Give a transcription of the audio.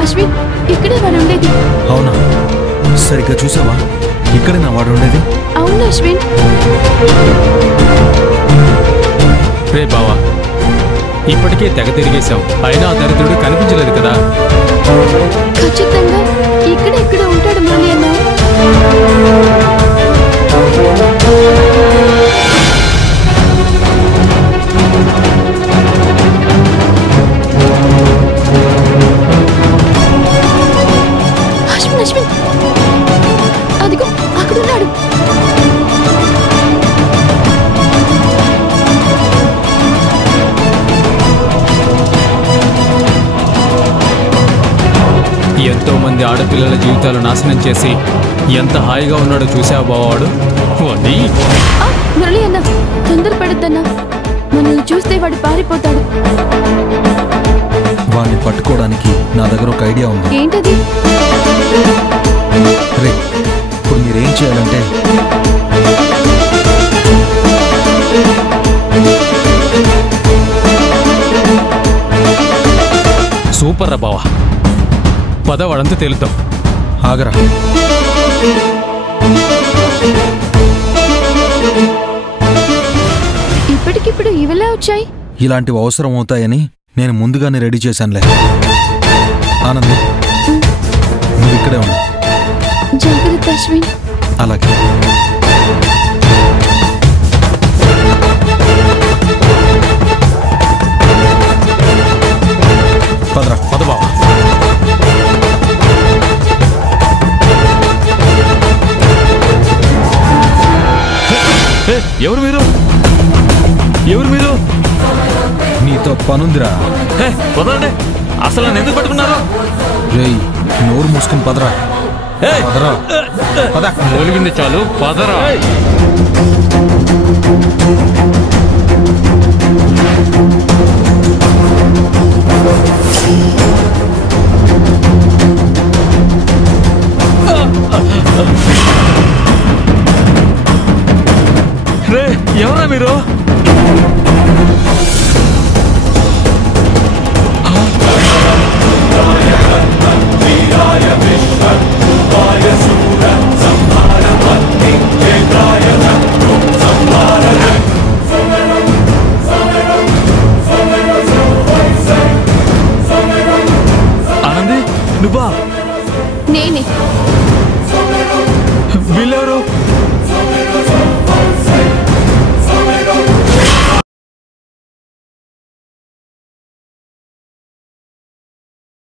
అశ్విన్ ఇక్కడే వాడు ఉండేది. అవునా? సరిగ్గా చూసావా? ఇక్కడే నా వాడు ఉండేది. అవును అశ్విన్. రే బావా, ఇప్పటికే తెగ తిరిగేశాం, అయినా ఆ దరిద్రుడు కనిపించలేదు కదా. ఖచ్చితంగా ఇక్కడ ఎక్కడ ఉంటాడు మురళి అన్న. అశ్విన్ అశ్విన్ అదిగో అక్కడున్నాడు. ఎంతో మంది ఆడపిల్లల జీవితాలు నాశనం చేసి ఎంత హాయిగా ఉన్నాడో చూసావా బావాడు? మురళి అన్న తొందరపడద్దన్నా, మనల్ని చూస్తే వాడు పారిపోతాడు. వాడిని పట్టుకోవడానికి నా దగ్గర ఒక ఐడియా ఉంది. ఏంటది? రే, ఇప్పుడు మీరేం చేయాలంటే సూపర్ రా బావా, పద వాడంతా తేలుతాం. ఆగరా. ఇప్పటికిప్పుడు ఇవెలా వచ్చాయి? ఇలాంటివి అవసరం అవుతాయని నేను ముందుగానే రెడీ చేశానులే. ఆనంద్, నువ్వు ఇక్కడే ఉన్నా. జాగ్రత్త అశ్విన్. అలాగే. పదరా. పద బావా. ఎవరు మీరు? ఎవరు మీరు? నీతో పనుందిరా. వదలండి, అసలు నన్ను ఎందుకు పట్టుకున్నారు? రేయ్, నోరు మూసుకుని పదరా. పదరా. పద. ఒలిగింది చాలు, పదరా. రే, ఎవరా మీరు? నేనే.